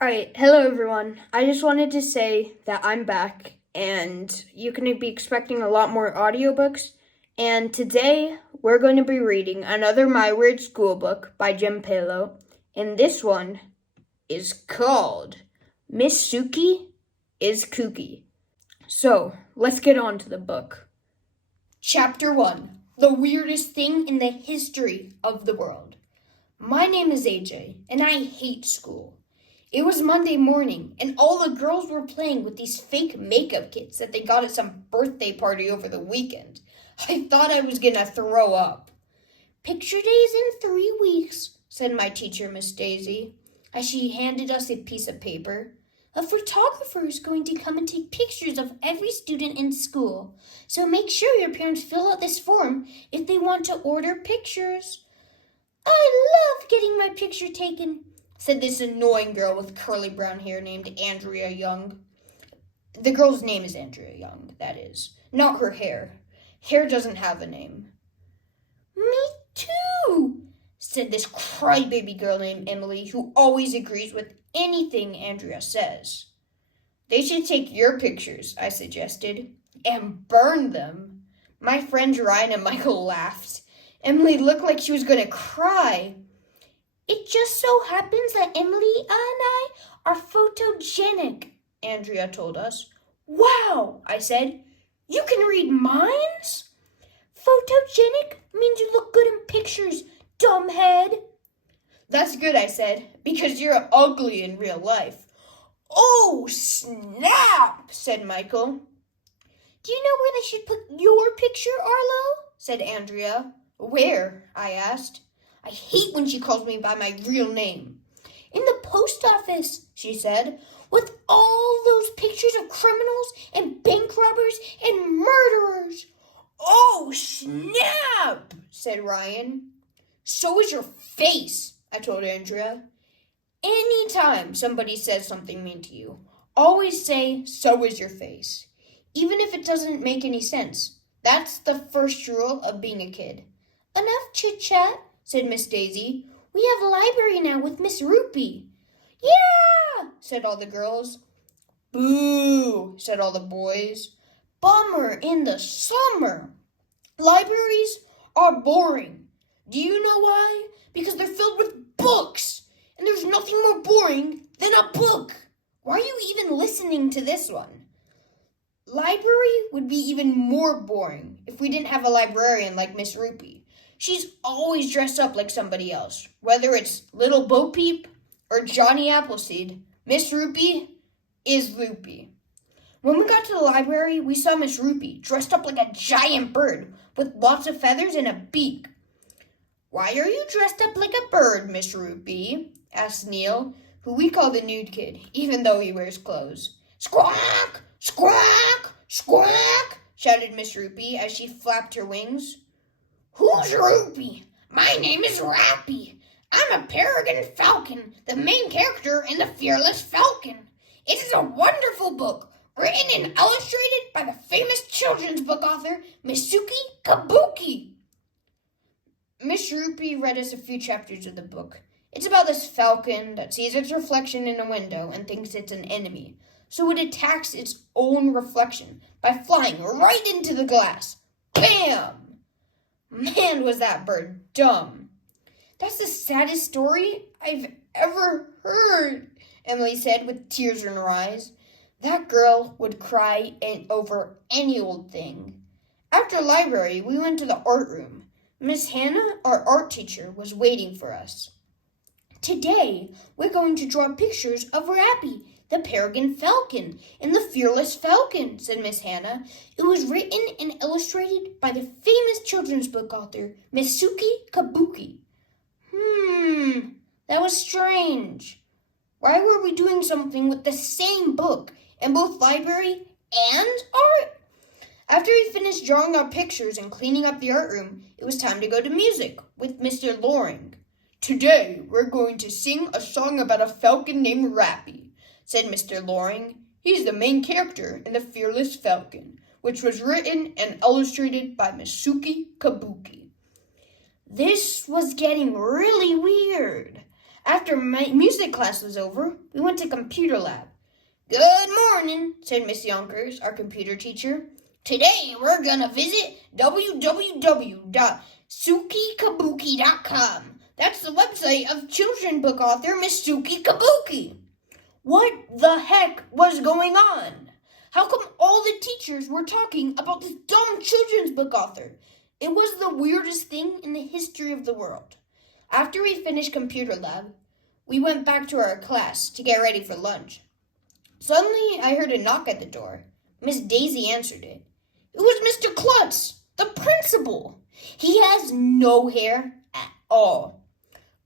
Alright, hello everyone. I just wanted to say that I'm back and you can be expecting a lot more audiobooks. And today we're going to be reading another My Weird School book by Jim Palo. And this one is called Miss Suki is Kooky. So, let's get on to the book. Chapter 1: The Weirdest Thing in the History of the World. My name is AJ, and I hate school. It was Monday morning, and all the girls were playing with these fake makeup kits that they got at some birthday party over the weekend. I thought I was gonna throw up. "Picture days in 3 weeks," said my teacher, Miss Daisy, as she handed us a piece of paper. "A photographer is going to come and take pictures of every student in school, so make sure your parents fill out this form if they want to order pictures." "I love getting my picture taken," said this annoying girl with curly brown hair named Andrea Young. The girl's name is Andrea Young, that is, not her hair. Hair doesn't have a name. "Me too," said this crybaby girl named Emily, who always agrees with anything Andrea says. "They should take your pictures," I suggested, "and burn them." My friends Ryan and Michael laughed. Emily looked like she was going to cry. "It just so happens that Emily and I are photogenic," Andrea told us. "Wow," I said. "You can read minds?" "Photogenic means you look good in pictures, dumbhead." "That's good," I said, "because you're ugly in real life." "Oh, snap," said Michael. "Do you know where they should put your picture, Arlo?" said Andrea. "Where?" I asked. I hate when she calls me by my real name. "In the post office," she said, "with all those pictures of criminals and bank robbers and murderers." "Oh, snap," said Ryan. "So is your face," I told Andrea. Anytime somebody says something mean to you, always say, "So is your face," even if it doesn't make any sense. That's the first rule of being a kid. "Enough chit-chat," said Miss Daisy. "We have a library now with Miss Rupee." "Yeah," said all the girls. "Boo," said all the boys. "Bummer in the summer. Libraries are boring. Do you know why? Because they're filled with books, and there's nothing more boring than a book. Why are you even listening to this one?" Library would be even more boring if we didn't have a librarian like Miss Rupee. She's always dressed up like somebody else, whether it's Little Bo Peep or Johnny Appleseed. Miss Rupee is loopy. When we got to the library, we saw Miss Rupee dressed up like a giant bird with lots of feathers and a beak. "Why are you dressed up like a bird, Miss Rupee?" asked Neil, who we call the nude kid, even though he wears clothes. "Squawk! Squawk! Squawk!" shouted Miss Rupee as she flapped her wings. "Who's Rupee? My name is Rappy. I'm a peregrine falcon, the main character in The Fearless Falcon. It is a wonderful book, written and illustrated by the famous children's book author, Miss Suki Kabuki." Miss Rupee read us a few chapters of the book. It's about this falcon that sees its reflection in a window and thinks it's an enemy, so it attacks its own reflection by flying right into the glass. Bam! Man, was that bird dumb. "That's the saddest story I've ever heard," Emily said with tears in her eyes. That girl would cry over any old thing. After library, we went to the art room. Miss Hannah, our art teacher, was waiting for us. "Today, we're going to draw pictures of Rappy, the peregrine falcon, and the fearless falcon," said Miss Hannah. "It was written and illustrated by the famous children's book author, Miss Suki Kabuki." That was strange. Why were we doing something with the same book in both library and art? After we finished drawing our pictures and cleaning up the art room, it was time to go to music with Mr. Loring. "Today, we're going to sing a song about a falcon named Rappy," said Mr. Loring. "He's the main character in The Fearless Falcon, which was written and illustrated by Miss Suki Kabuki." This was getting really weird. After my music class was over, we went to computer lab. Good morning, said Miss Yonkers, our computer teacher. Today we're gonna visit www.sukikabuki.com. That's the website of children's book author Miss Suki Kabuki. What the heck was going on? How come all the teachers were talking about this dumb children's book author? It was the weirdest thing in the history of the world. After we finished computer lab, we went back to our class to get ready for lunch. Suddenly, I heard a knock at the door. Miss Daisy answered it. It was Mr. Klutz, the principal. He has no hair at all.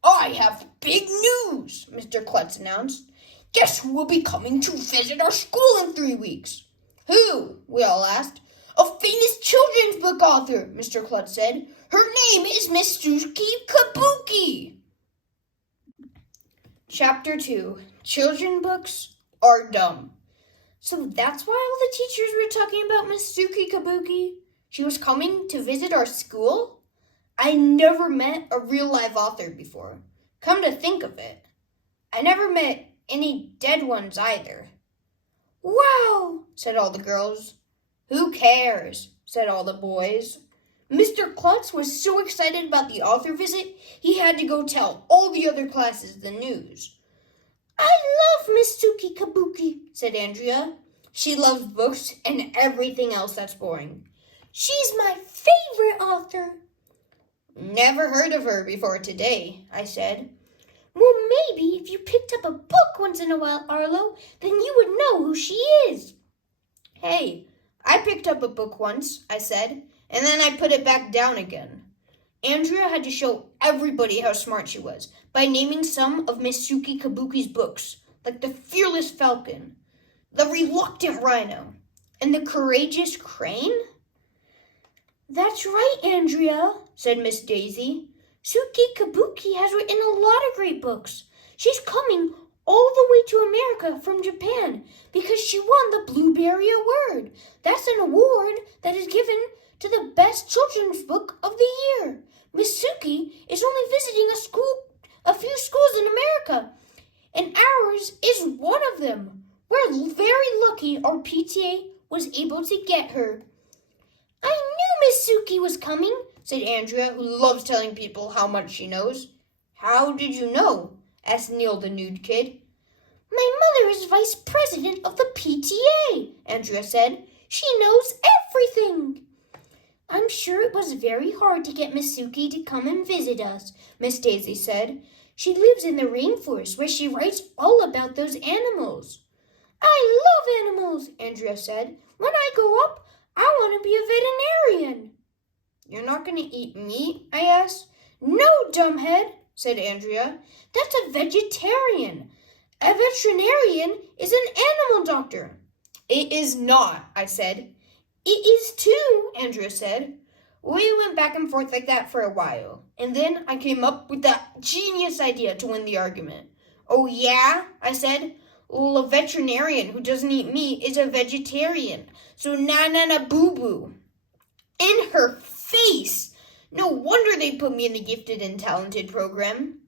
I have big news, Mr. Klutz announced. Guess who will be coming to visit our school in 3 weeks? Who? We all asked. A famous children's book author, Mr. Klutz said. Her name is Miss Suki Kabuki. Chapter 2. Children's books are dumb. So that's why all the teachers were talking about Miss Suki Kabuki? She was coming to visit our school? I never met a real live author before. Come to think of it, I never met any dead ones either. Wow, said all the girls. Who cares, said all the boys. Mr. Klutz was so excited about the author visit, he had to go tell all the other classes the news. I love Miss Suki Kabuki, said Andrea. She loves books and everything else that's boring. She's my favorite author. Never heard of her before today, I said. Well, maybe if you picked up a book once in a while, Arlo, then you would know who she is. Hey, I picked up a book once, I said, and then I put it back down again. Andrea had to show everybody how smart she was by naming some of Miss Suki Kabuki's books, like The Fearless Falcon, The Reluctant Rhino, and The Courageous Crane. That's right, Andrea, said Miss Daisy. Suki Kabuki has written a lot of great books. She's coming all the way to America from Japan because she won the Blueberry Award. That's an award that is given to the best children's book of the year. Miss Suki is only visiting a few schools in America, and ours is one of them. We're very lucky our PTA was able to get her. I knew Miss Suki was coming, said Andrea, who loves telling people how much she knows. How did you know? Asked Neil the nude kid. My mother is vice president of the PTA, Andrea said. She knows everything. I'm sure it was very hard to get Miss Suki to come and visit us, Miss Daisy said. She lives in the rainforest where she writes all about those animals. I love animals, Andrea said. When I grow up, I want to be a veterinarian. You're not going to eat meat? I asked. No, dumbhead, said Andrea. That's a vegetarian. A veterinarian is an animal doctor. It is not, I said. It is too, Andrea said. We went back and forth like that for a while, and then I came up with that genius idea to win the argument. Oh yeah, I said. Well, a veterinarian who doesn't eat meat is a vegetarian, so na-na-na-boo-boo. In her face! No wonder they put me in the gifted and talented program.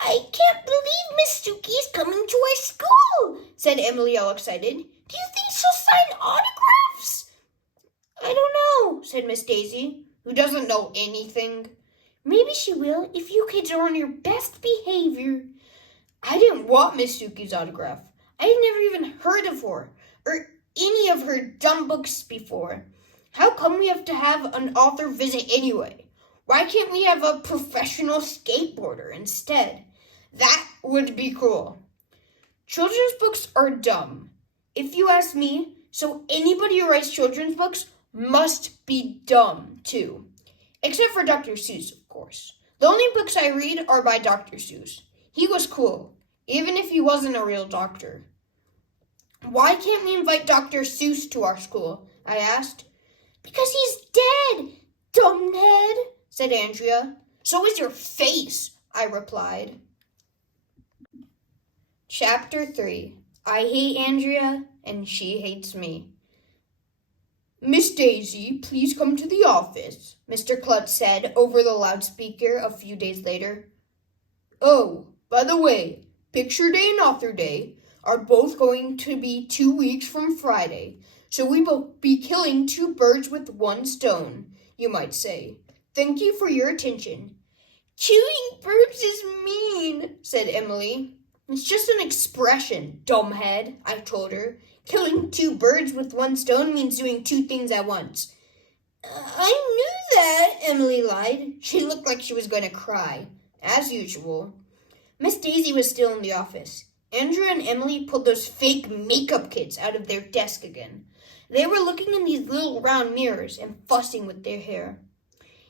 I can't believe Miss Suki is coming to our school, said Emily all excited. Do you think she'll sign autographs? I don't know, said Miss Daisy, who doesn't know anything. Maybe she will if you kids are on your best behavior. I didn't want Miss Suki's autograph. I had never even heard of her or any of her dumb books before. How come we have to have an author visit anyway? Why can't we have a professional skateboarder instead? That would be cool. Children's books are dumb, if you ask me, so anybody who writes children's books must be dumb too. Except for Dr. Seuss, of course. The only books I read are by Dr. Seuss. He was cool, even if he wasn't a real doctor. Why can't we invite Dr. Seuss to our school? I asked. Because he's dead, dumbhead, said Andrea. So is your face, I replied. Chapter 3. I hate Andrea, and she hates me. Miss Daisy, please come to the office, Mr. Klutz said over the loudspeaker a few days later. Oh, by the way, Picture Day and Author Day are both going to be 2 weeks from Friday, so we will be killing 2 birds with 1 stone, you might say. Thank you for your attention. Killing birds is mean, said Emily. It's just an expression, dumbhead, I told her. Killing 2 birds with 1 stone means doing 2 things at once. I knew that, Emily lied. She looked like she was going to cry, as usual. Miss Daisy was still in the office. Andrea and Emily pulled those fake makeup kits out of their desk again. They were looking in these little round mirrors and fussing with their hair.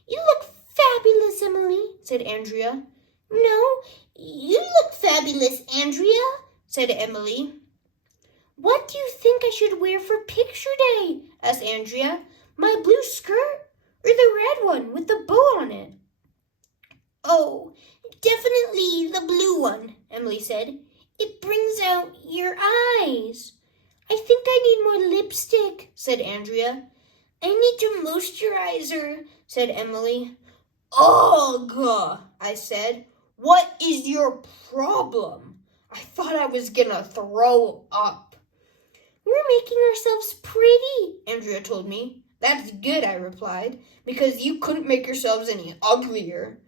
You look fabulous, Emily, said Andrea. No, you look fabulous, Andrea, said Emily. What do you think I should wear for Picture Day? Asked Andrea. My blue skirt or the red one with the bow on it? Oh, definitely the blue one, Emily said. It brings out your eyes. I think I need more lipstick, said Andrea. I need to moisturizer, said Emily. Ugh, I said. What is your problem? I thought I was gonna throw up. We're making ourselves pretty, Andrea told me. That's good, I replied, because you couldn't make yourselves any uglier.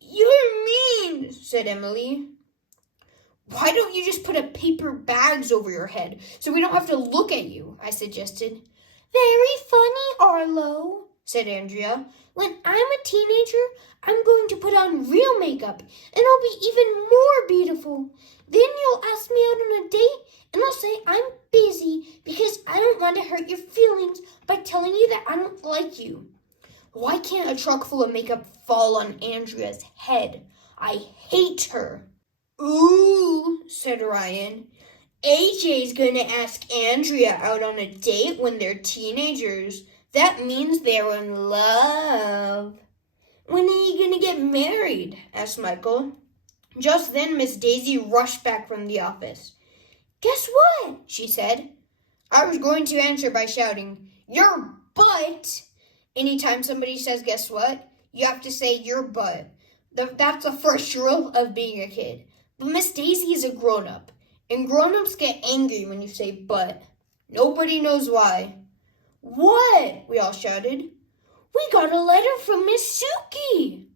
You're mean, said Emily. Why don't you just put a paper bags over your head so we don't have to look at you, I suggested. Very funny, Arlo, said Andrea. When I'm a teenager, I'm going to put on real makeup, and I'll be even more beautiful. Then you'll ask me out on a date, and I'll say I'm busy because I don't want to hurt your feelings by telling you that I don't like you. Why can't a truck full of makeup fall on Andrea's head? I hate her. Ooh, said Ryan. AJ's going to ask Andrea out on a date when they're teenagers. That means they're in love. When are you going to get married? Asked Michael. Just then, Miss Daisy rushed back from the office. Guess what? She said. I was going to answer by shouting, your butt. Anytime somebody says guess what, you have to say your butt. That's the first rule of being a kid. But Miss Daisy is a grown-up, and grown-ups get angry when you say but. Nobody knows why. What? We all shouted. We got a letter from Miss Suki.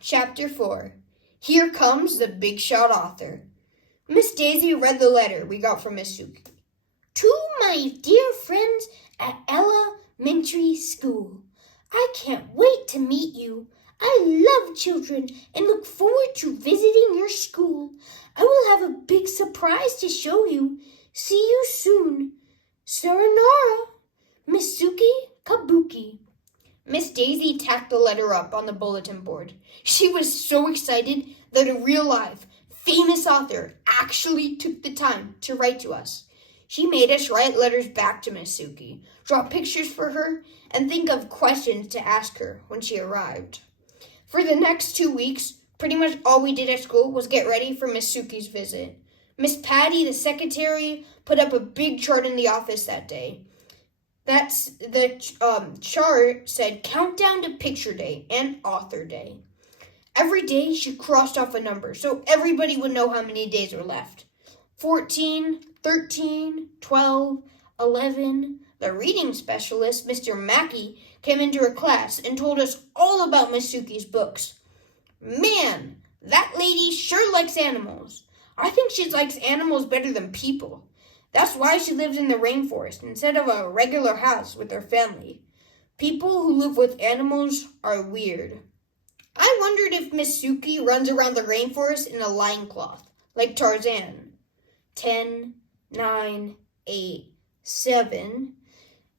Chapter 4. Here comes the big shot author. Miss Daisy read the letter we got from Miss Suki. To my dear friends at elementary school, I can't wait to meet you. I love children and look forward to visiting your school. I will have a big surprise to show you. See you soon. Sayonara, Miss Suki Kabuki. Miss Daisy tacked the letter up on the bulletin board. She was so excited that a real-life, famous author actually took the time to write to us. She made us write letters back to Miss Suki, draw pictures for her, and think of questions to ask her when she arrived. For the next 2 weeks, pretty much all we did at school was get ready for Miss Suki's visit. Miss Patty, the secretary, put up a big chart in the office that day. The chart said countdown to Picture Day and Author Day. Every day she crossed off a number so everybody would know how many days were left. 14, 13, 12, 11. The reading specialist, Mr. Mackey, came into her class and told us all about Miss Suki's books. Man, that lady sure likes animals. I think she likes animals better than people. That's why she lives in the rainforest instead of a regular house with her family. People who live with animals are weird. I wondered if Miss Suki runs around the rainforest in a loincloth, like Tarzan. 10, 9, 8, 7.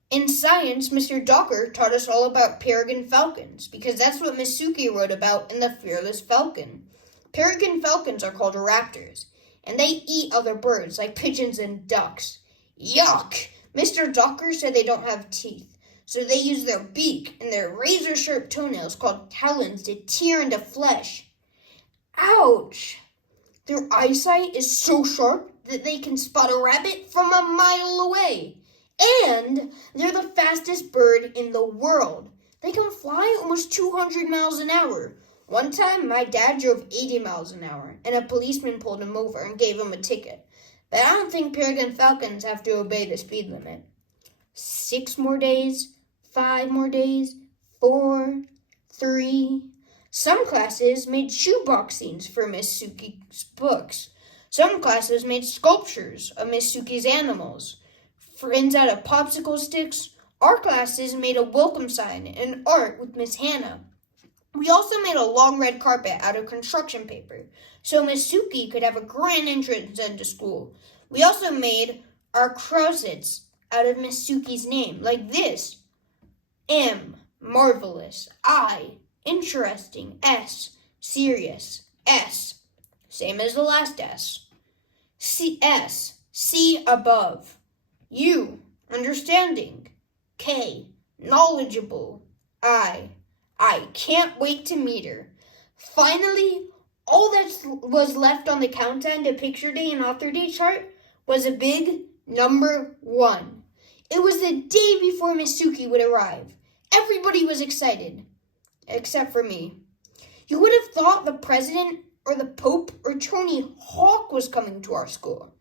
In science, Mr. Docker taught us all about peregrine falcons, because that's what Miss Suki wrote about in The Fearless Falcon. Peregrine falcons are called raptors, and they eat other birds like pigeons and ducks. Yuck! Mr. Docker said they don't have teeth, so they use their beak and their razor-sharp toenails called talons to tear into flesh. Ouch! Their eyesight is so sharp that they can spot a rabbit from a mile away. And they're the fastest bird in the world. They can fly almost 200 miles an hour. One time, my dad drove 80 miles an hour, and a policeman pulled him over and gave him a ticket. But I don't think peregrine falcons have to obey the speed limit. 6 more days, 5 more days, 4, 3. Some classes made shoebox scenes for Miss Suki's books. Some classes made sculptures of Miss Suki's animals. Friends out of popsicle sticks. Our classes made a welcome sign and art with Miss Hannah. We also made a long red carpet out of construction paper, so Miss Suki could have a grand entrance into school. We also made our crosets out of Miss Suki's name, like this. M, marvelous. I, interesting. S, serious. S, same as the last S. C, S, C, above. U, understanding. K, knowledgeable. I can't wait to meet her. Finally, all that was left on the countdown to Picture Day and Author Day chart was a big number 1. It was the day before Miss Suki would arrive. Everybody was excited, except for me. You would have thought the president or the Pope or Tony Hawk was coming to our school.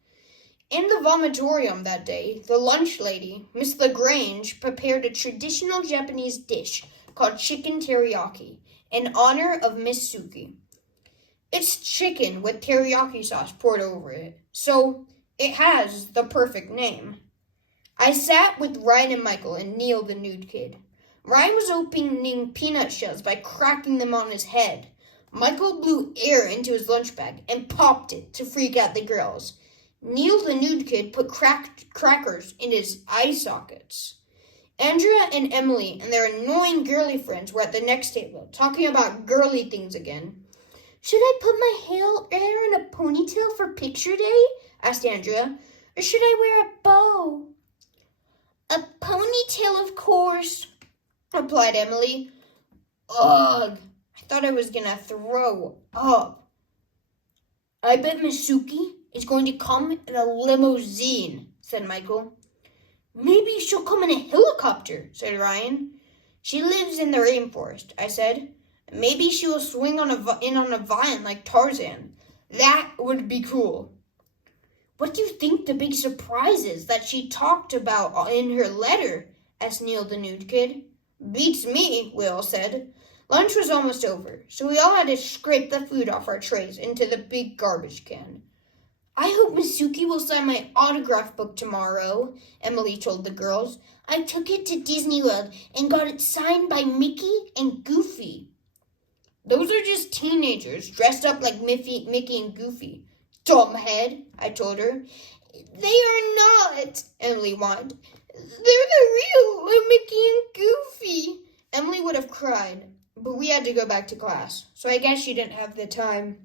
In the vomitorium that day, the lunch lady, Miss LaGrange, prepared a traditional Japanese dish called chicken teriyaki in honor of Miss Suki. It's chicken with teriyaki sauce poured over it, so it has the perfect name. I sat with Ryan and Michael and Neil the nude kid. Ryan was opening peanut shells by cracking them on his head. Michael blew air into his lunch bag and popped it to freak out the girls. Neil the nude kid put crackers in his eye sockets. Andrea and Emily and their annoying girly friends were at the next table, talking about girly things again. "Should I put my hair in a ponytail for picture day?" asked Andrea. "Or should I wear a bow?" "A ponytail, of course," replied Emily. Ugh, I thought I was gonna throw up. "I bet Miss Suki is going to come in a limousine," said Michael. "Maybe she'll come in a helicopter," said Ryan. "She lives in the rainforest," I said. "Maybe she will swing on a vine like Tarzan. That would be cool." "What do you think the big surprise is that she talked about in her letter?" asked Neil the nude kid. "Beats me," we all said. Lunch was almost over, so we all had to scrape the food off our trays into the big garbage can. "I hope Miss Suki will sign my autograph book tomorrow," Emily told the girls. "I took it to Disney World and got it signed by Mickey and Goofy." "Those are just teenagers dressed up like Mickey and Goofy. Dumbhead," I told her. "They are not," Emily whined. "They're the real Mickey and Goofy." Emily would have cried, but we had to go back to class, so I guess she didn't have the time.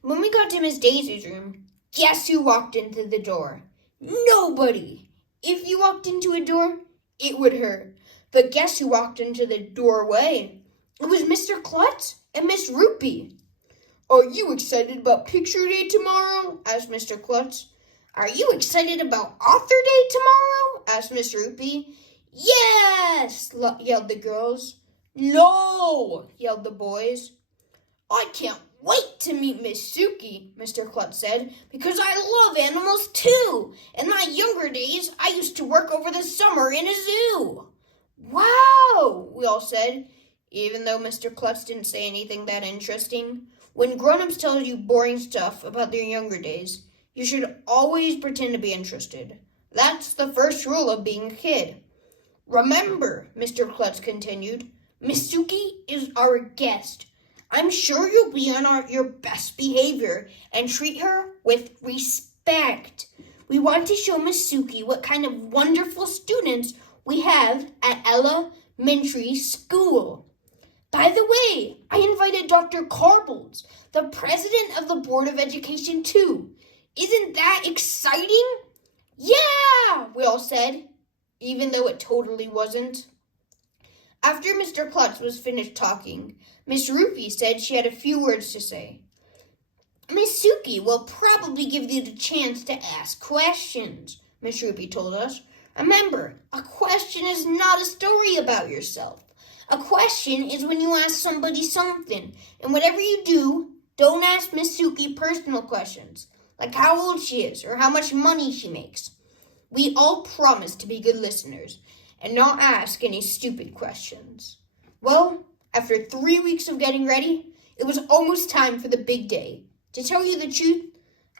When we got to Miss Daisy's room, guess who walked into the door? Nobody. If you walked into a door, it would hurt. But guess who walked into the doorway? It was Mr. Klutz and Miss Rupee. "Are you excited about Picture Day tomorrow?" asked Mr. Klutz. "Are you excited about Author Day tomorrow?" asked Miss Rupee. "Yes!" yelled the girls. "No!" yelled the boys. "I can't wait to meet Miss Suki," Mr. Klutz said, "because I love animals too. In my younger days, I used to work over the summer in a zoo." "Wow!" we all said, even though Mr. Klutz didn't say anything that interesting. When grown-ups tell you boring stuff about their younger days, you should always pretend to be interested. That's the first rule of being a kid. "Remember," Mr. Klutz continued, "Miss Suki is our guest. I'm sure you'll be on your best behavior and treat her with respect. We want to show Miss Suki what kind of wonderful students we have at elementary school. By the way, I invited Dr. Carbles, the president of the Board of Education, too. Isn't that exciting?" "Yeah," we all said, even though it totally wasn't. After Mr. Klutz was finished talking, Miss Rupee said she had a few words to say. "Miss Suki will probably give you the chance to ask questions," Miss Rupee told us. "Remember, a question is not a story about yourself. A question is when you ask somebody something. And whatever you do, don't ask Miss Suki personal questions, like how old she is or how much money she makes. We all promise to be good listeners and not ask any stupid questions. Well, after 3 weeks of getting ready, it was almost time for the big day. To tell you the truth,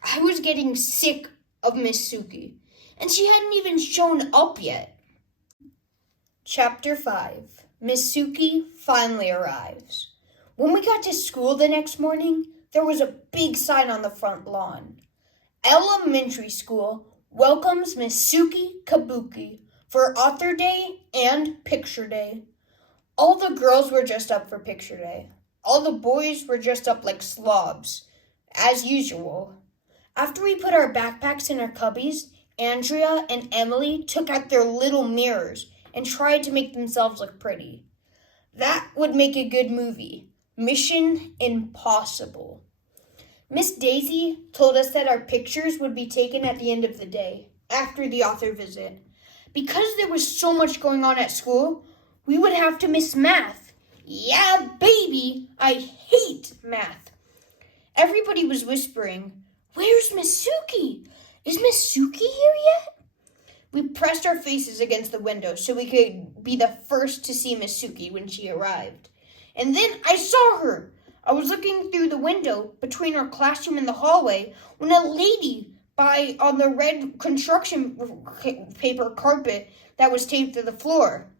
I was getting sick of Miss Suki, and she hadn't even shown up yet. Chapter 5. Miss Suki finally arrives. When we got to school the next morning, there was a big sign on the front lawn. Elementary school welcomes Miss Suki Kabuki for Author Day and Picture Day. All the girls were dressed up for Picture Day. All the boys were dressed up like slobs, as usual. After we put our backpacks in our cubbies, Andrea and Emily took out their little mirrors and tried to make themselves look pretty. That would make a good movie. Mission Impossible. Miss Daisy told us that our pictures would be taken at the end of the day, after the author visit. Because there was so much going on at school, we would have to miss math. Yeah, baby, I hate math. Everybody was whispering, "Where's Miss Suki? Is Miss Suki here yet?" We pressed our faces against the window so we could be the first to see Miss Suki when she arrived. And then I saw her. I was looking through the window between our classroom and the hallway when a lady on the red construction paper carpet that was taped to the floor.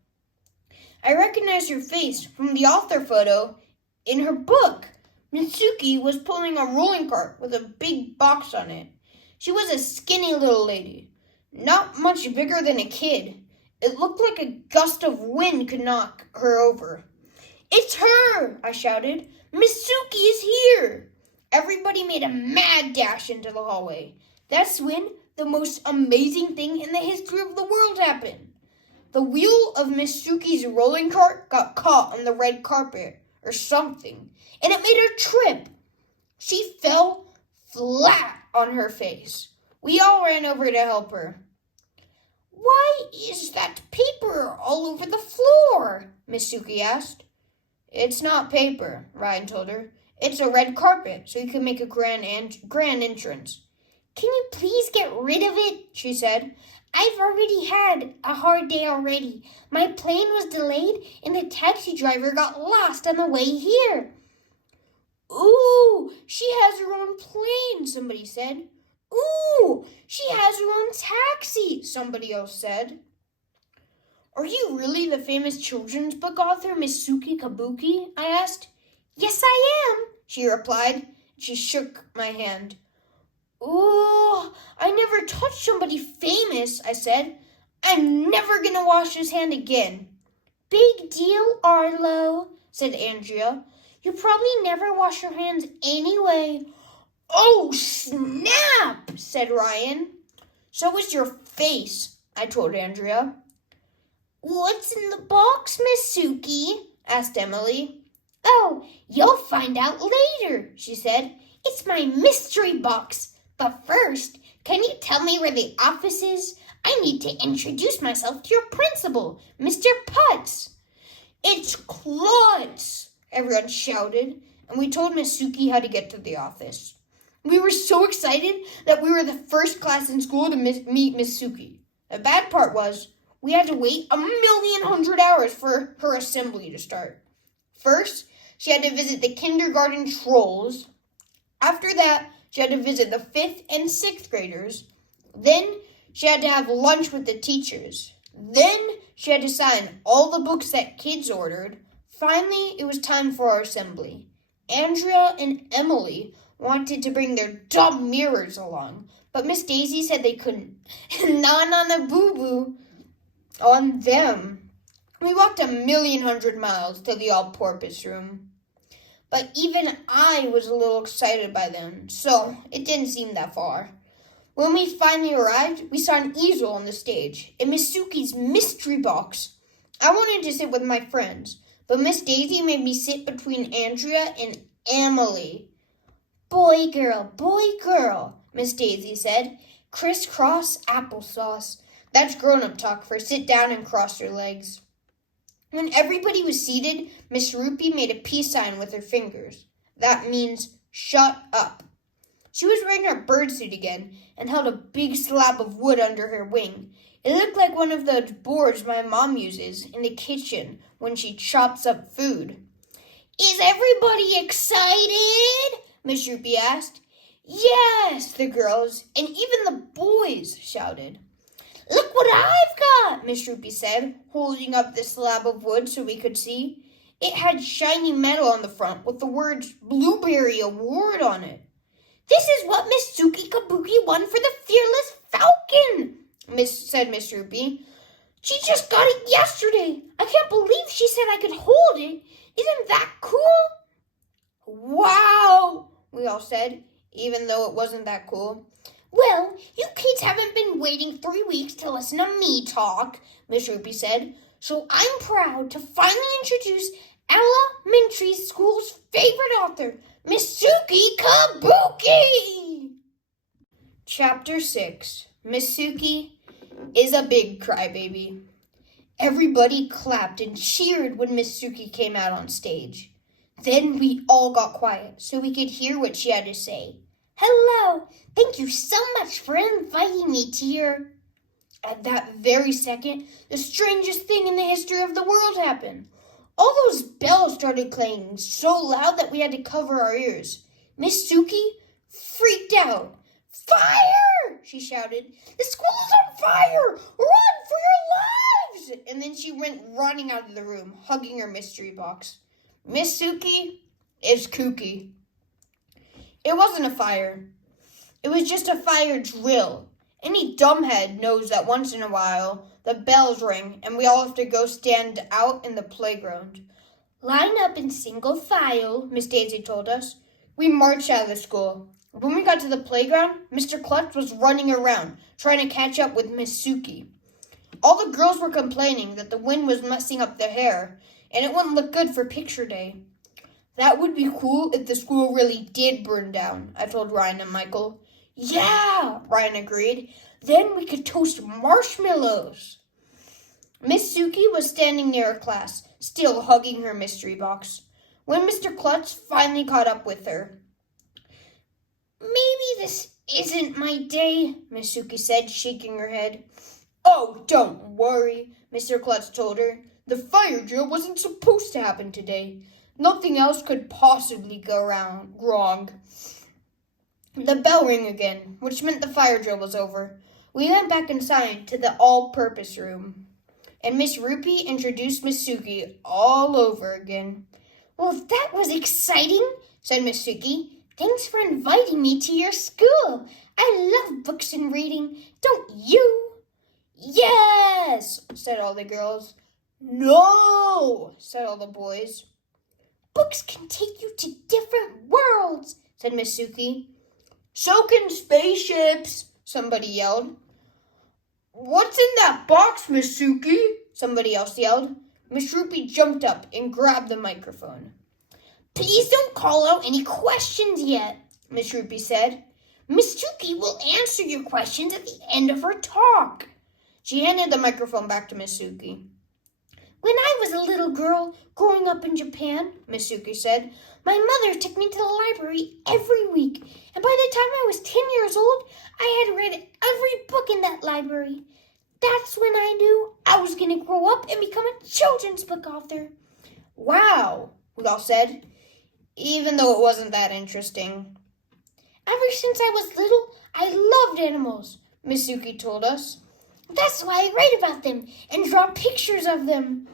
I recognized her face from the author photo in her book. Miss Suki was pulling a rolling cart with a big box on it. She was a skinny little lady, not much bigger than a kid. It looked like a gust of wind could knock her over. "It's her!" I shouted. "Miss Suki is here!" Everybody made a mad dash into the hallway. That's when the most amazing thing in the history of the world happened. The wheel of Miss Suki's rolling cart got caught on the red carpet or something, and it made her trip. She fell flat on her face. We all ran over to help her. "Why is that paper all over the floor?" Miss Suki asked. "It's not paper," Ryan told her. "It's a red carpet, so you can make a grand entrance." "Can you please get rid of it?" she said. "I've already had a hard day already. My plane was delayed and the taxi driver got lost on the way here." "Ooh, she has her own plane," somebody said. "Ooh, she has her own taxi," somebody else said. "Are you really the famous children's book author, Miss Suki Kabuki?" I asked. "Yes, I am," she replied. She shook my hand. "Ooh, I never touched somebody famous," I said. "I'm never going to wash his hand again." "Big deal, Arlo," said Andrea. "You probably never wash your hands anyway." "Oh, snap," said Ryan. "So is your face," I told Andrea. "What's in the box, Miss Suki?" asked Emily. "Oh, you'll find out later," she said. "It's my mystery box. But first, can you tell me where the office is? I need to introduce myself to your principal, Mr. Putz." "It's Klutz," everyone shouted, and we told Miss Suki how to get to the office. We were so excited that we were the first class in school to meet Miss Suki. The bad part was we had to wait 1,100,000 hours for her assembly to start. First, she had to visit the kindergarten trolls. After that, she had to visit the 5th and 6th graders. Then, she had to have lunch with the teachers. Then, she had to sign all the books that kids ordered. Finally, it was time for our assembly. Andrea and Emily wanted to bring their dumb mirrors along, but Miss Daisy said they couldn't. Not on a boo-boo. On them. We walked 1,100,000 miles to the all-purpose room. But even I was a little excited by them, so it didn't seem that far. When we finally arrived, we saw an easel on the stage and Miss Suki's mystery box. I wanted to sit with my friends, but Miss Daisy made me sit between Andrea and Emily. Boy, girl, Miss Daisy said. Crisscross applesauce. That's grown-up talk for sit down and cross your legs. When everybody was seated, Miss Rupee made a peace sign with her fingers. That means, shut up. She was wearing her birdsuit again and held a big slab of wood under her wing. It looked like one of those boards my mom uses in the kitchen when she chops up food. Is everybody excited? Miss Rupee asked. Yes, the girls and even the boys shouted. Look what I've got, Miss Rupee said, holding up the slab of wood so we could see. It had shiny metal on the front with the words Blueberry Award on it. This is what Miss Suki Kabuki won for the Fearless Falcon, said Miss Rupee. She just got it yesterday. I can't believe she said I could hold it. Isn't that cool? Wow, we all said, even though it wasn't that cool. Well, you kids haven't been waiting 3 weeks to listen to me talk, Miss Rupee said. So I'm proud to finally introduce elementary school's favorite author, Miss Suki Kabuki. Chapter 6. Miss Suki is a big crybaby. Everybody clapped and cheered when Miss Suki came out on stage. Then we all got quiet so we could hear what she had to say. Hello, thank you so much for inviting me to your... At that very second, the strangest thing in the history of the world happened. All those bells started clanging so loud that we had to cover our ears. Miss Suki freaked out. Fire! She shouted. The school is on fire! Run for your lives! And then she went running out of the room, hugging her mystery box. Miss Suki is kooky. It wasn't a fire. It was just a fire drill. Any dumbhead knows that once in a while the bells ring and we all have to go stand out in the playground. Line up in single file, Miss Daisy told us. We marched out of the school. When we got to the playground, Mr. Clutch was running around, trying to catch up with Miss Suki. All the girls were complaining that the wind was messing up their hair, and it wouldn't look good for picture day. That would be cool if the school really did burn down, I told Ryan and Michael. Yeah, Ryan agreed. Then we could toast marshmallows. Miss Suki was standing near her class, still hugging her mystery box, when Mr. Klutz finally caught up with her. Maybe this isn't my day, Miss Suki said, shaking her head. Oh, don't worry, Mr. Klutz told her. The fire drill wasn't supposed to happen today. Nothing else could possibly go wrong. The bell rang again, which meant the fire drill was over. We went back inside to the all-purpose room, and Miss Rupee introduced Miss Suki all over again. Well, that was exciting, said Miss Suki. Thanks for inviting me to your school. I love books and reading. Don't you? Yes, said all the girls. No, said all the boys. Books can take you to different worlds, said Miss Suki. So can spaceships, somebody yelled. What's in that box, Miss Suki? Somebody else yelled. Miss Rupee jumped up and grabbed the microphone. Please don't call out any questions yet, Miss Rupee said. Miss Suki will answer your questions at the end of her talk. She handed the microphone back to Miss Suki. When I was a little girl growing up in Japan, Miss Suki said, my mother took me to the library every week, and by the time I was 10 years old, I had read every book in that library. That's when I knew I was going to grow up and become a children's book author. Wow, we all said, even though it wasn't that interesting. Ever since I was little, I loved animals, Miss Suki told us. That's why I write about them and draw pictures of them.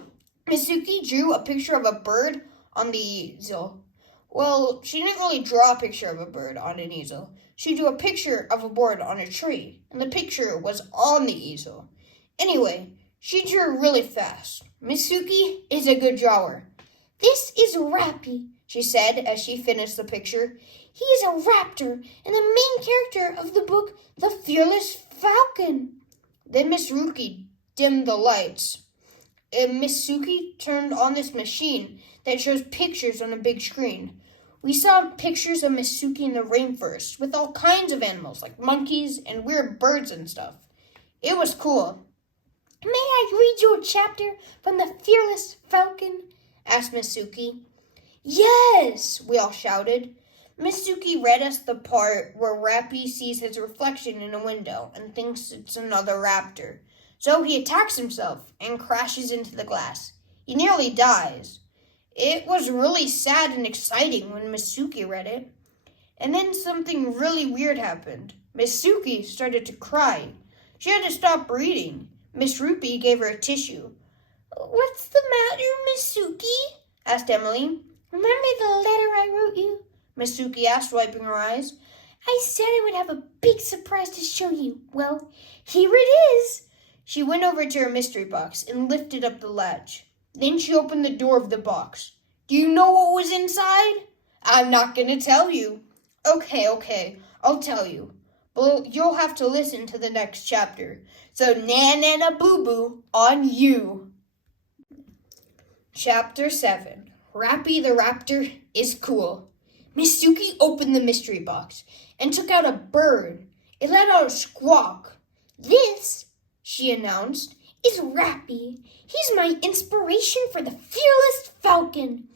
Miss Suki drew a picture of a bird on the easel. Well, she didn't really draw a picture of a bird on an easel. She drew a picture of a bird on a tree, and the picture was on the easel. Anyway, she drew really fast. Miss Suki is a good drawer. This is Rappy, she said as she finished the picture. He is a raptor and the main character of the book The Fearless Falcon. Then Miss Rupee dimmed the lights. And Miss Suki turned on this machine that shows pictures on a big screen. We saw pictures of Miss Suki in the rainforest with all kinds of animals like monkeys and weird birds and stuff. It was cool. May I read you a chapter from The Fearless Falcon? Asked Miss Suki. Yes, we all shouted. Miss Suki read us the part where Rappy sees his reflection in a window and thinks it's another raptor. So he attacks himself and crashes into the glass. He nearly dies. It was really sad and exciting when Miss Suki read it. And then something really weird happened. Miss Suki started to cry. She had to stop reading. Miss Rupee gave her a tissue. What's the matter, Miss Suki? Asked Emily. Remember the letter I wrote you? Miss Suki asked, wiping her eyes. I said I would have a big surprise to show you. Well, here it is. She went over to her mystery box and lifted up the latch. Then she opened the door of the box. Do you know what was inside? I'm not going to tell you. Okay, I'll tell you. But you'll have to listen to the next chapter. So na-na-na boo-boo on you. Chapter 7. Rappy the Raptor is cool. Miss Suki opened the mystery box and took out a bird. It let out a squawk. This, she announced, is Rappy. He's my inspiration for the Fearless Falcon.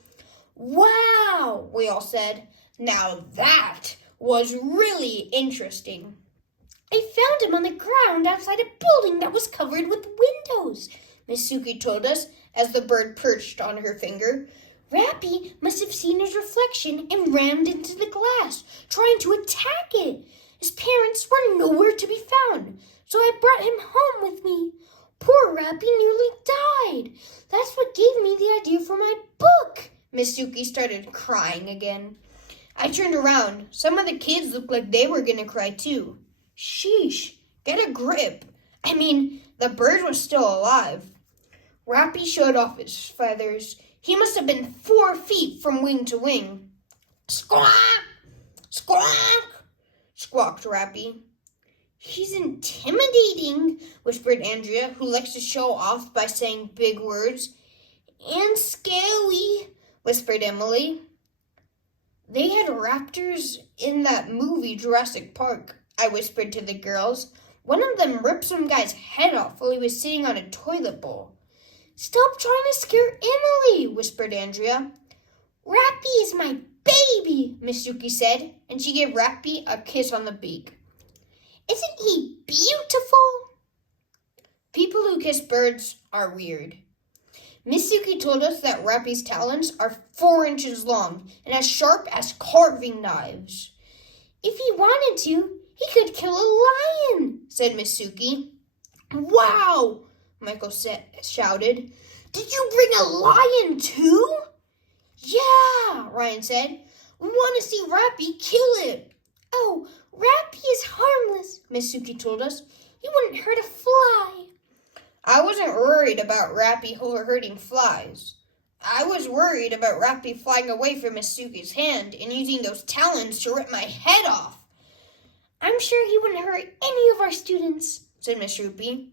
Wow, we all said. Now that was really interesting. I found him on the ground outside a building that was covered with windows, Miss Suki told us as the bird perched on her finger. Rappy must have seen his reflection and rammed into the glass, trying to attack it. His parents were nowhere to be found, so I brought him home with me. Poor Rappy nearly died. That's what gave me the idea for my book. Miss Suki started crying again. I turned around. Some of the kids looked like they were going to cry too. Sheesh, get a grip. I mean, the bird was still alive. Rappy showed off his feathers. He must have been 4 feet from wing to wing. Squawk! Squawk! Squawked Rappy. He's intimidating, whispered Andrea, who likes to show off by saying big words. And scary, whispered Emily. They had raptors in that movie Jurassic Park, I whispered to the girls. One of them ripped some guy's head off while he was sitting on a toilet bowl. Stop trying to scare Emily, whispered Andrea. Rappy is my baby, Miss Suki said, and she gave Rappy a kiss on the beak. Isn't he beautiful? People who kiss birds are weird. Miss Suki told us that Rappy's talons are 4 inches long and as sharp as carving knives. If he wanted to, he could kill a lion, said Miss Suki. Wow, Michael shouted. Did you bring a lion too? Yeah, Ryan said. We want to see Rappy kill it. Oh, Rappy is harmless, Miss Suki told us. He wouldn't hurt a fly. I wasn't worried about Rappy hurting flies. I was worried about Rappy flying away from Miss Suki's hand and using those talons to rip my head off. I'm sure he wouldn't hurt any of our students, said Miss Rupee.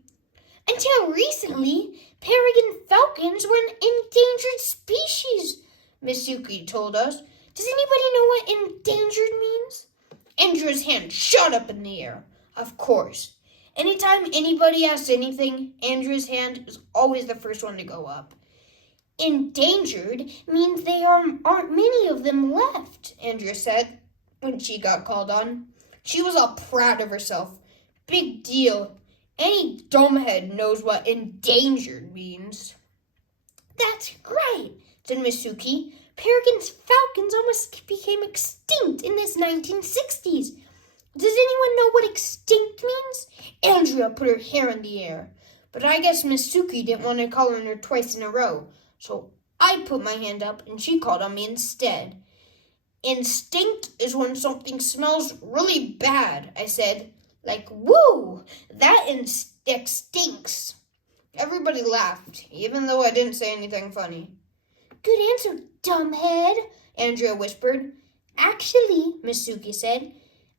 Until recently, peregrine falcons were an endangered species, Miss Suki told us. Does anybody know what endangered means? Andrew's hand shot up in the air. Of course. Anytime anybody asks anything, Andrew's hand is always the first one to go up. Endangered means there aren't many of them left, Andrea said when she got called on. She was all proud of herself. Big deal. Any dumbhead knows what endangered means. That's great, said Miss Suki. Peregrine falcons almost became extinct in the 1960s. Does anyone know what extinct means? Andrea put her hair in the air. But I guess Miss Suki didn't want to call on her twice in a row. So I put my hand up and she called on me instead. Instinct is when something smells really bad, I said. Like, woo, that stinks. Everybody laughed, even though I didn't say anything funny. Good answer, dumbhead, Andrea whispered. Actually, Miss Suki said,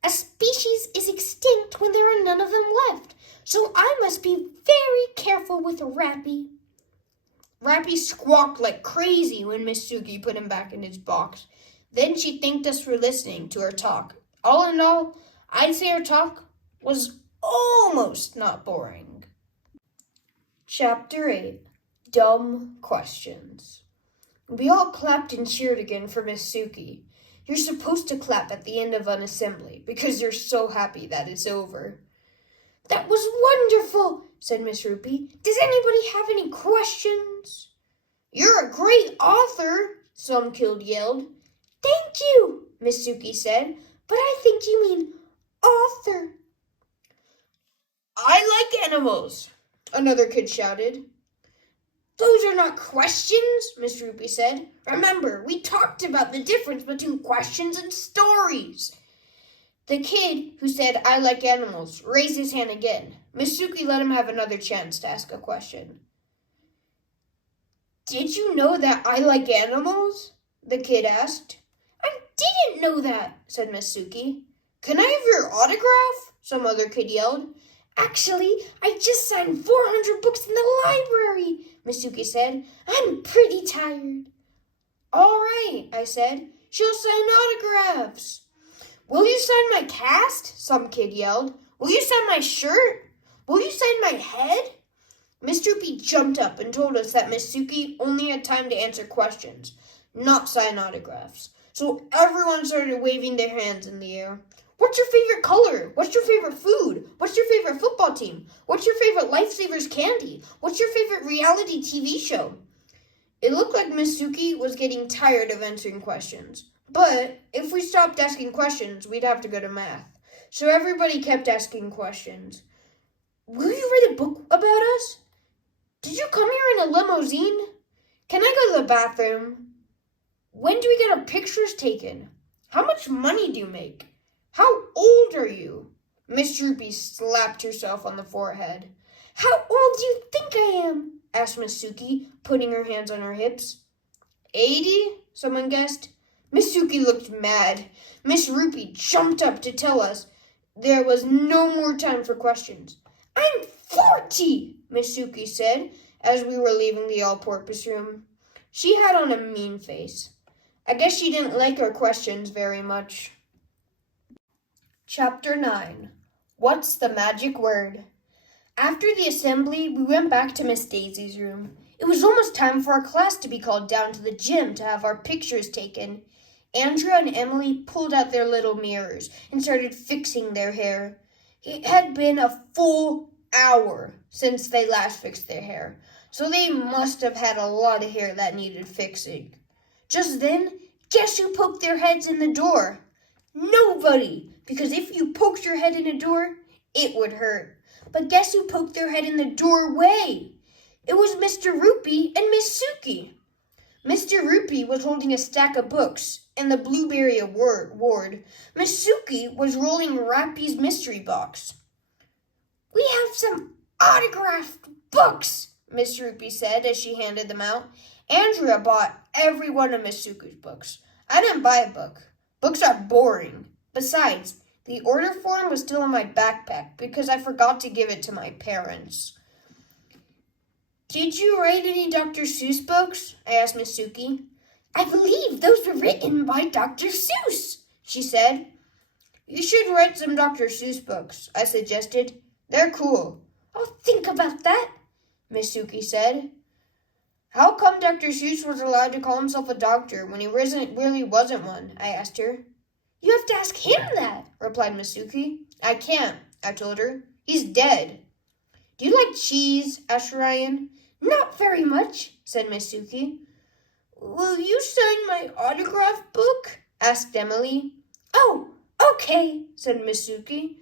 a species is extinct when there are none of them left. So I must be very careful with Rappy. Rappy squawked like crazy when Miss Suki put him back in his box. Then she thanked us for listening to her talk. All in all, I'd say her talk was almost not boring. Chapter 8, Dumb Questions. We all clapped and cheered again for Miss Suki. You're supposed to clap at the end of an assembly because you're so happy that it's over. That was wonderful, said Miss Rupee. Does anybody have any questions? You're a great author, some kid yelled. Thank you, Miss Suki said, but I think you mean author. I like animals, another kid shouted. Those are not questions, Miss Rupee said. Remember, we talked about the difference between questions and stories. The kid who said, I like animals, raised his hand again. Miss Suki let him have another chance to ask a question. Did you know that I like animals? The kid asked. I didn't know that, said Miss Suki. Can I have your autograph? Some other kid yelled. Actually, I just signed 400 books in the library, Miss Suki said. I'm pretty tired. All right, I said. She'll sign autographs. Will you sign my cast? Some kid yelled. Will you sign my shirt? Will you sign my head? Miss Rupee jumped up and told us that Miss Suki only had time to answer questions, not sign autographs. So everyone started waving their hands in the air. What's your favorite color? What's your favorite food? What's your favorite football team? What's your favorite Lifesavers candy? What's your favorite reality TV show? It looked like Miss Suki was getting tired of answering questions. But if we stopped asking questions, we'd have to go to math. So everybody kept asking questions. Will you write a book about us? Did you come here in a limousine? Can I go to the bathroom? When do we get our pictures taken? How much money do you make? How old are you? Miss Rupee slapped herself on the forehead. How old do you think I am? Asked Miss Suki, putting her hands on her hips. 80? Someone guessed. Miss Suki looked mad. Miss Rupee jumped up to tell us there was no more time for questions. I'm 40, Miss Suki said as we were leaving the all-purpose room. She had on a mean face. I guess she didn't like our questions very much. Chapter 9. What's the magic word? After the assembly, we went back to Miss Daisy's room. It was almost time for our class to be called down to the gym to have our pictures taken. Andrea and Emily pulled out their little mirrors and started fixing their hair. It had been a full hour since they last fixed their hair, so they must have had a lot of hair that needed fixing. Just then, guess who poked their heads in the door? Nobody, because if you poked your head in a door, it would hurt. But guess who poked their head in the doorway? It was Mr. Rupee and Miss Suki. Mr. Rupee was holding a stack of books in the Blueberry Ward. Miss Suki was rolling Rappy's mystery box. We have some autographed books, Miss Rupee said as she handed them out. Andrea bought every one of Miss Suki's books. I didn't buy a book. Books are boring. Besides, the order form was still in my backpack because I forgot to give it to my parents. Did you write any Dr. Seuss books? I asked Miss Suki. I believe those were written by Dr. Seuss, she said. You should write some Dr. Seuss books, I suggested. They're cool. I'll think about that, Miss Suki said. How come Dr. Seuss was allowed to call himself a doctor when he really wasn't one? I asked her. You have to ask him that, replied Miss Suki. I can't, I told her. He's dead. Do you like cheese? Asked Ryan. Not very much, said Miss Suki. Will you sign my autograph book? Asked Emily. Oh, okay, said Miss Suki.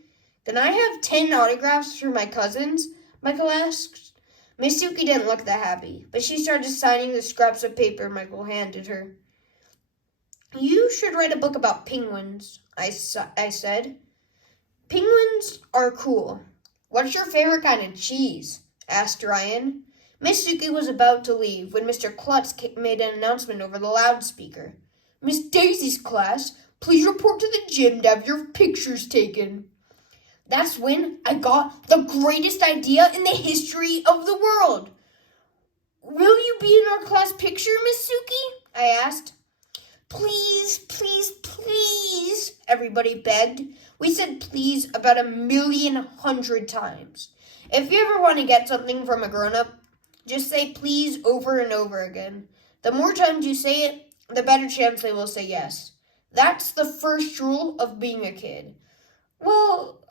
Can I have 10 autographs for my cousins? Michael asked. Miss Suki didn't look that happy, but she started signing the scraps of paper Michael handed her. You should write a book about penguins, I said. Penguins are cool. What's your favorite kind of cheese? Asked Ryan. Miss Suki was about to leave when Mr. Klutz made an announcement over the loudspeaker. Miss Daisy's class, please report to the gym to have your pictures taken. That's when I got the greatest idea in the history of the world. Will you be in our class picture, Miss Suki? I asked. Please, please, please, everybody begged. We said please about 1,000,000 times. If you ever want to get something from a grown-up, just say please over and over again. The more times you say it, the better chance they will say yes. That's the first rule of being a kid. Well,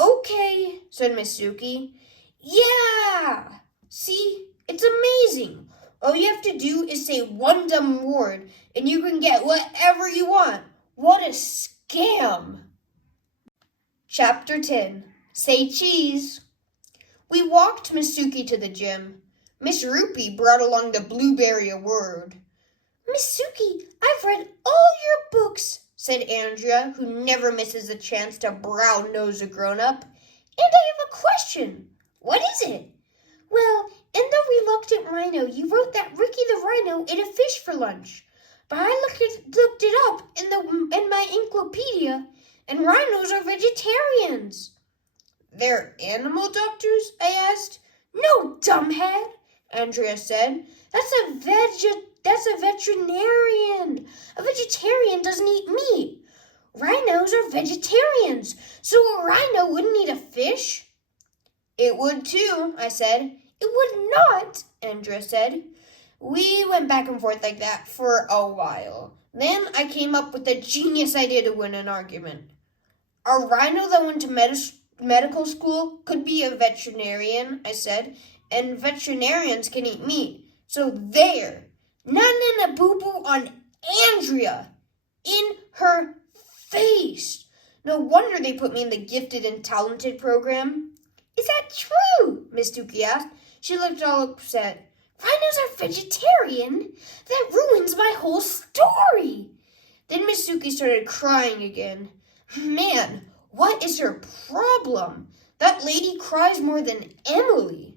okay, said Miss Suki. Yeah! See, it's amazing. All you have to do is say one dumb word, and you can get whatever you want. What a scam! Chapter 10. Say cheese. We walked Miss Suki to the gym. Miss Rupee brought along the blueberry award. Miss Suki, I've read all your books, said Andrea, who never misses a chance to brown-nose a grown-up. And I have a question. What is it? Well, in The Reluctant Rhino, you wrote that Ricky the Rhino ate a fish for lunch. But I looked it up in my encyclopedia, and rhinos are vegetarians. They're animal doctors? I asked. No, dumbhead, Andrea said. That's a veterinarian. A vegetarian doesn't eat meat. Rhinos are vegetarians, so a rhino wouldn't eat a fish. It would too, I said. It would not, Andrea said. We went back and forth like that for a while. Then I came up with a genius idea to win an argument. A rhino that went to medical school could be a veterinarian, I said, and veterinarians can eat meat. So there. Nana boo-boo on Andrea. In her face. No wonder they put me in the gifted and talented program. Is that true? Miss Suki asked. She looked all upset. Rhinos are vegetarian? That ruins my whole story. Then Miss Suki started crying again. Man, what is her problem? That lady cries more than Emily.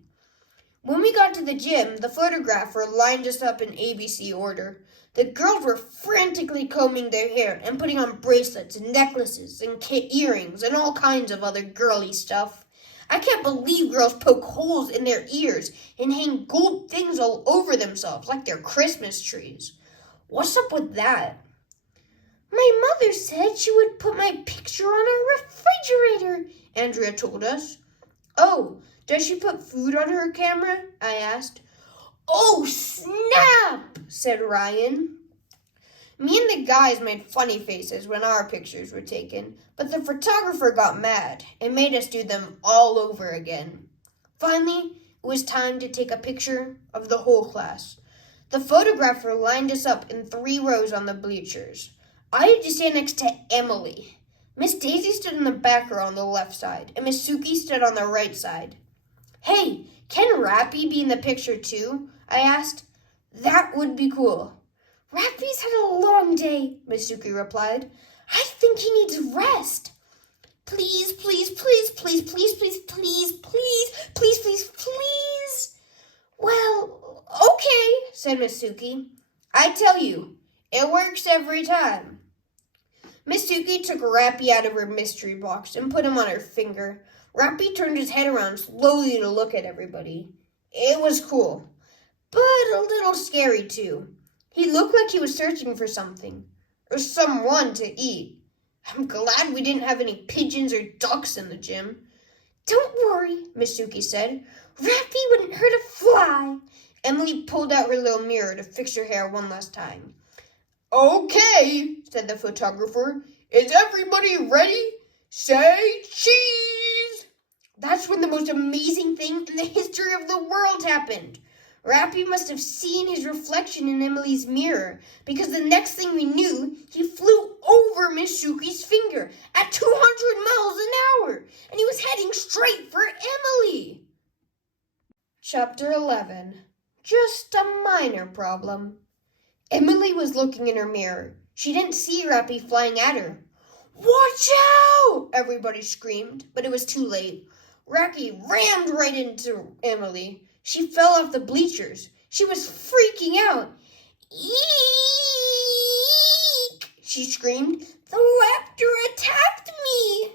When we got to the gym, the photographer lined us up in ABC order. The girls were frantically combing their hair and putting on bracelets and necklaces and earrings and all kinds of other girly stuff. I can't believe girls poke holes in their ears and hang gold things all over themselves like they're Christmas trees. What's up with that? My mother said she would put my picture on our refrigerator, Andrea told us. Oh, does she put food on her camera? I asked. Oh, snap, said Ryan. Me and the guys made funny faces when our pictures were taken, but the photographer got mad and made us do them all over again. Finally, it was time to take a picture of the whole class. The photographer lined us up in 3 rows on the bleachers. I had to stand next to Emily. Miss Daisy stood in the back row on the left side, and Miss Suki stood on the right side. Hey, can Rappy be in the picture too? I asked. That would be cool. Rappy's had a long day, Miss Suki replied. I think he needs rest. Please, please, please, please, please, please, please, please, please, please, please. Well, okay, said Miss Suki. I tell you, it works every time. Miss Suki took Rappy out of her mystery box and put him on her finger. Rappy turned his head around slowly to look at everybody. It was cool, but a little scary too. He looked like he was searching for something, or someone to eat. I'm glad we didn't have any pigeons or ducks in the gym. Don't worry, Miss Suki said. Rappy wouldn't hurt a fly. Emily pulled out her little mirror to fix her hair one last time. Okay, said the photographer. Is everybody ready? Say cheese! That's when the most amazing thing in the history of the world happened. Rappy must have seen his reflection in Emily's mirror, because the next thing we knew, he flew over Miss Suki's finger at 200 miles an hour, and he was heading straight for Emily. Chapter 11. Just a minor problem. Emily was looking in her mirror. She didn't see Rappy flying at her. Watch out! Everybody screamed, but it was too late. Rappy rammed right into Emily. She fell off the bleachers. She was freaking out. Eek! She screamed. The raptor attacked me!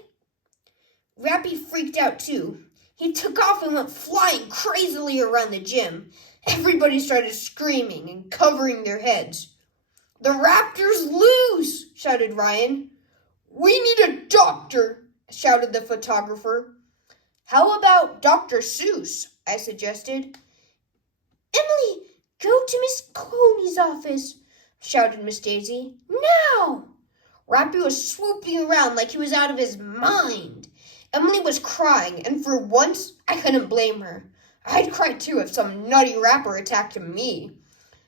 Rappy freaked out too. He took off and went flying crazily around the gym. Everybody started screaming and covering their heads. The raptor's loose, shouted Ryan. We need a doctor, shouted the photographer. How about Dr. Seuss? I suggested. Emily, go to Miss Coney's office, shouted Miss Daisy. Now! Rappy was swooping around like he was out of his mind. Emily was crying, and for once, I couldn't blame her. I'd cry too if some nutty rapper attacked me.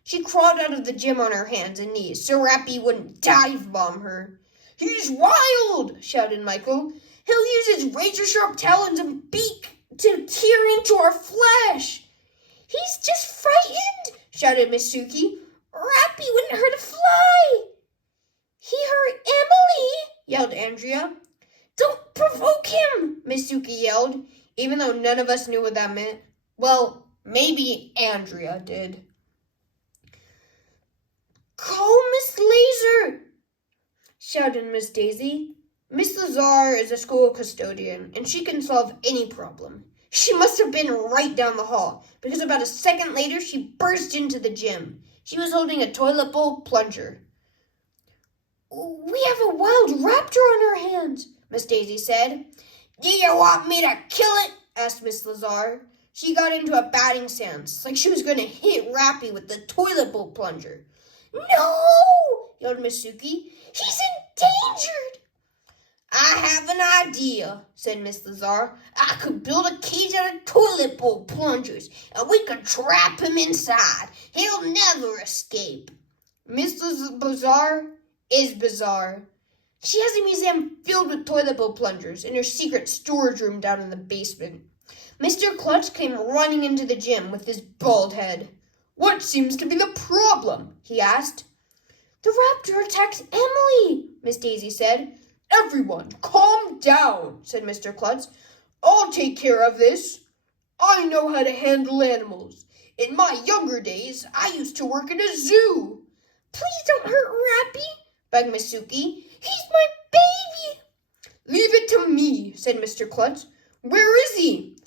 She crawled out of the gym on her hands and knees so Rappy wouldn't dive bomb her. He's wild, shouted Michael. He'll use his razor-sharp talons and beak to tear into our flesh. He's just frightened, shouted Miss Suki. Rappy wouldn't hurt a fly. He hurt Emily, yelled Andrea. Don't provoke him, Miss Suki yelled, even though none of us knew what that meant. Well, maybe Andrea did. Call Miss Laser, shouted Miss Daisy. Miss Lazar is a school custodian, and she can solve any problem. She must have been right down the hall, because about a second later she burst into the gym. She was holding a toilet bowl plunger. We have a wild raptor on our hands, Miss Daisy said. Do you want me to kill it? Asked Miss Lazar. She got into a batting stance, like she was going to hit Rappy with the toilet bowl plunger. No! Yelled Miss Suki. He's endangered! I have an idea, said Miss Lazar. I could build a cage out of toilet bowl plungers, and we could trap him inside. He'll never escape. Miss Lazar is bizarre. She has a museum filled with toilet bowl plungers in her secret storage room down in the basement. Mr. Clutch came running into the gym with his bald head. What seems to be the problem? He asked. The raptor attacked Emily, Miss Daisy said. Everyone, calm down, said Mr. Klutz. I'll take care of this. I know how to handle animals. In my younger days, I used to work in a zoo. Please don't hurt Rappy, begged Miss Suki. He's my baby. Leave it to me, said Mr. Klutz. Where is he?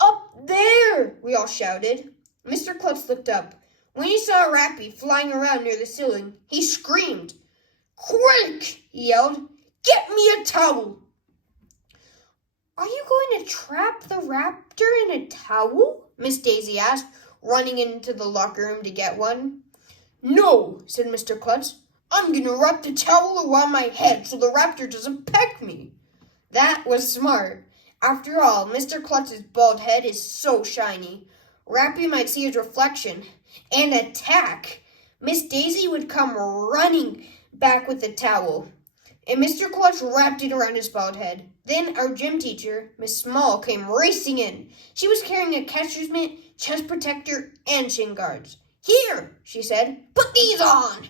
Up there, we all shouted. Mr. Klutz looked up. When he saw Rappy flying around near the ceiling, he screamed. Quick, he yelled. Get me a towel. Are you going to trap the raptor in a towel? Miss Daisy asked, running into the locker room to get one. No, said Mr. Klutz. I'm going to wrap the towel around my head so the raptor doesn't peck me. That was smart. After all, Mr. Klutz's bald head is so shiny. Rappy might see his reflection and attack. Miss Daisy would come running back with the towel, and Mr. Clutch wrapped it around his bald head. Then our gym teacher, Miss Small, came racing in. She was carrying a catcher's mitt, chest protector, and shin guards. Here, she said, put these on.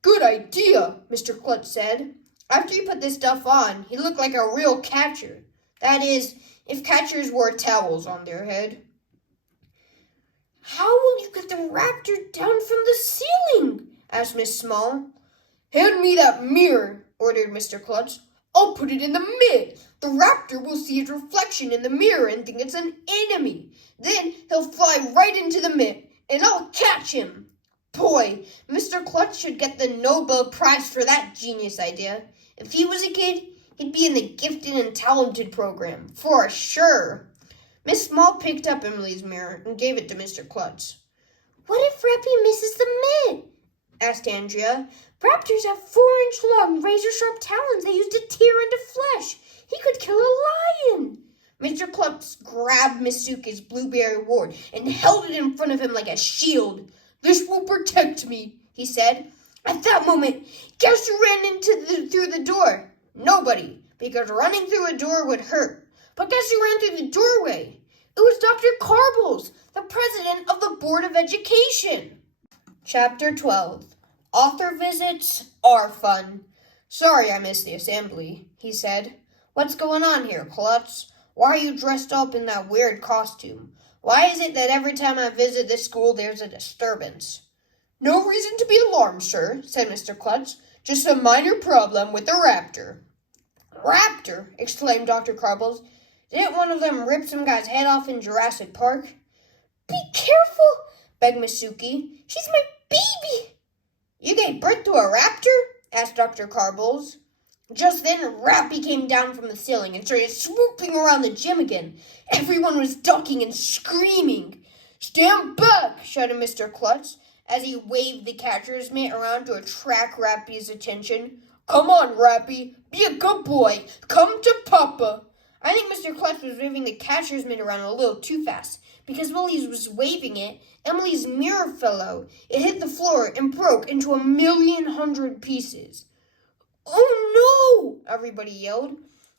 Good idea, Mr. Clutch said. After he put this stuff on, he looked like a real catcher. That is, if catchers wore towels on their head. How will you get the raptor down from the ceiling? Asked Miss Small. Hand me that mirror, ordered Mr. Clutch. I'll put it in the mitt. The raptor will see his reflection in the mirror and think it's an enemy. Then he'll fly right into the mitt, and I'll catch him. Boy, Mr. Clutch should get the Nobel Prize for that genius idea. If he was a kid, he'd be in the gifted and talented program, for sure. Miss Small picked up Emily's mirror and gave it to Mr. Clutch. What if Rappy misses the mitt? Asked Andrea. Raptors have 4-inch-long, razor-sharp talons they use to tear into flesh. He could kill a lion. Mr. Clutch grabbed Miss Suki's blueberry ward and held it in front of him like a shield. This will protect me, he said. At that moment, guess who ran through the door? Nobody, because running through a door would hurt. But guess who ran through the doorway? It was Dr. Carbles, the president of the Board of Education. Chapter 12. Author visits are fun. Sorry I missed the assembly, he said. What's going on here, Klutz? Why are you dressed up in that weird costume? Why is it that every time I visit this school there's a disturbance? No reason to be alarmed, sir, said Mr. Klutz. Just a minor problem with the raptor. Raptor? Exclaimed Dr. Carbles. Didn't one of them rip some guy's head off in Jurassic Park? Be careful, begged Miss Suki. She's my baby. You gave birth to a raptor? Asked Dr. Carbles. Just then, Rappy came down from the ceiling and started swooping around the gym again. Everyone was ducking and screaming. "Stand back!" shouted Mr. Klutz as he waved the catcher's mitt around to attract Rappy's attention. "Come on, Rappy, be a good boy. Come to Papa." I think Mr. Klutz was waving the catcher's mitt around a little too fast, because while he was waving it, Emily's mirror fell out. It hit the floor and broke into 1,100,000 pieces. "Oh no!" everybody yelled.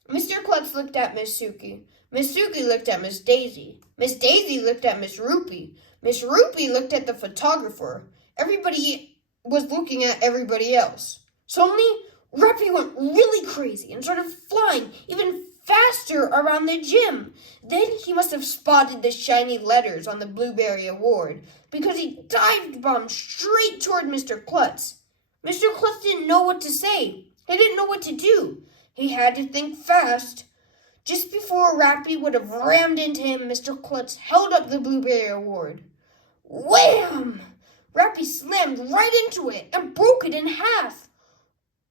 Mr. Klutz looked at Miss Suki. Miss Suki looked at Miss Daisy. Miss Daisy looked at Miss Rupee. Miss Rupee looked at the photographer. Everybody was looking at everybody else. Suddenly, Rappy went really crazy and started flying even faster around the gym. Then he must have spotted the shiny letters on the Blueberry Award, because he dive-bombed straight toward Mr. Klutz. Mr. Klutz didn't know what to say. He didn't know what to do. He had to think fast. Just before Rappy would have rammed into him, Mr. Klutz held up the Blueberry Award. Wham! Rappy slammed right into it and broke it in half.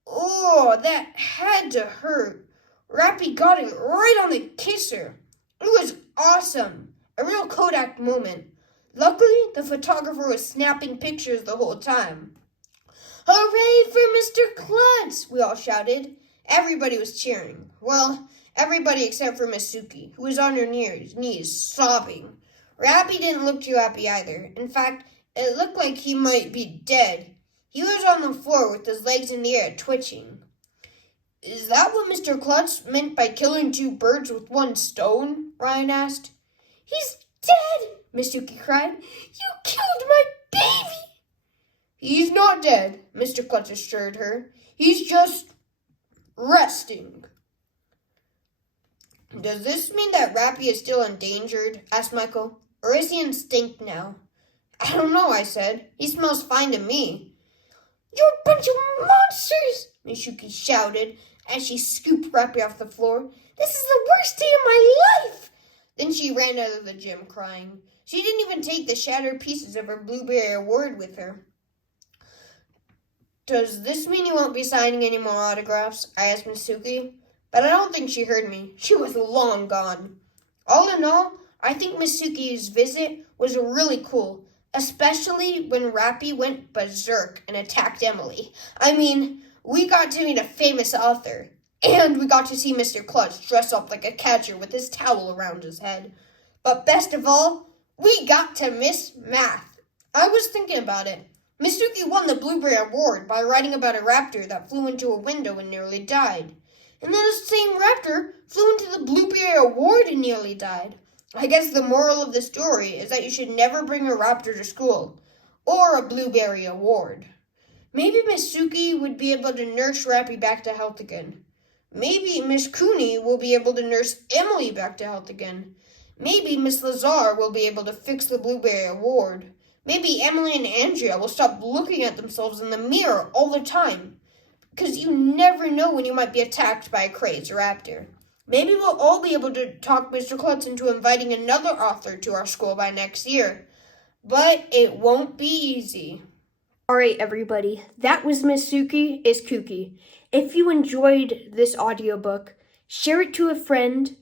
Oh, that had to hurt. Rappy got it right on the kisser. It was awesome. A real Kodak moment. Luckily, the photographer was snapping pictures the whole time. "Hooray for Mr. Klutz!" we all shouted. Everybody was cheering. Well, everybody except for Miss Suki, who was on her knees, sobbing. Rappy didn't look too happy either. In fact, it looked like he might be dead. He was on the floor with his legs in the air, twitching. "Is that what Mr. Klutz meant by killing 2 birds with 1 stone?" Ryan asked. "He's dead!" Miss Suki cried. "You killed my baby!" "He's not dead," Mr. Klutz assured her. "He's just resting." "Does this mean that Rappy is still endangered?" asked Michael. "Or is he extinct now?" "I don't know," I said. "He smells fine to me." "You're a bunch of monsters!" Miss Suki shouted as she scooped Rappy off the floor. "This is the worst day of my life!" Then she ran out of the gym crying. She didn't even take the shattered pieces of her Blueberry Award with her. "Does this mean you won't be signing any more autographs?" I asked Miss Suki. But I don't think she heard me. She was long gone. All in all, I think Miss Suki's visit was really cool, especially when Rappy went berserk and attacked Emily. I mean, we got to meet a famous author, and we got to see Mr. Klutz dress up like a catcher with his towel around his head. But best of all, we got to miss math. I was thinking about it. Miss Suki won the Blueberry Award by writing about a raptor that flew into a window and nearly died. And then the same raptor flew into the Blueberry Award and nearly died. I guess the moral of the story is that you should never bring a raptor to school, or a Blueberry Award. Maybe Miss Suki would be able to nurse Rappy back to health again. Maybe Miss Cooney will be able to nurse Emily back to health again. Maybe Miss Lazar will be able to fix the Blueberry Award. Maybe Emily and Andrea will stop looking at themselves in the mirror all the time. Because you never know when you might be attacked by a crazed raptor. Maybe we'll all be able to talk Mr. Klutz into inviting another author to our school by next year. But it won't be easy. All right, everybody. That was Miss Suki is Kooky. If you enjoyed this audiobook, share it to a friend,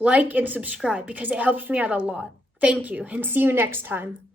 like and subscribe because it helps me out a lot. Thank you, and see you next time.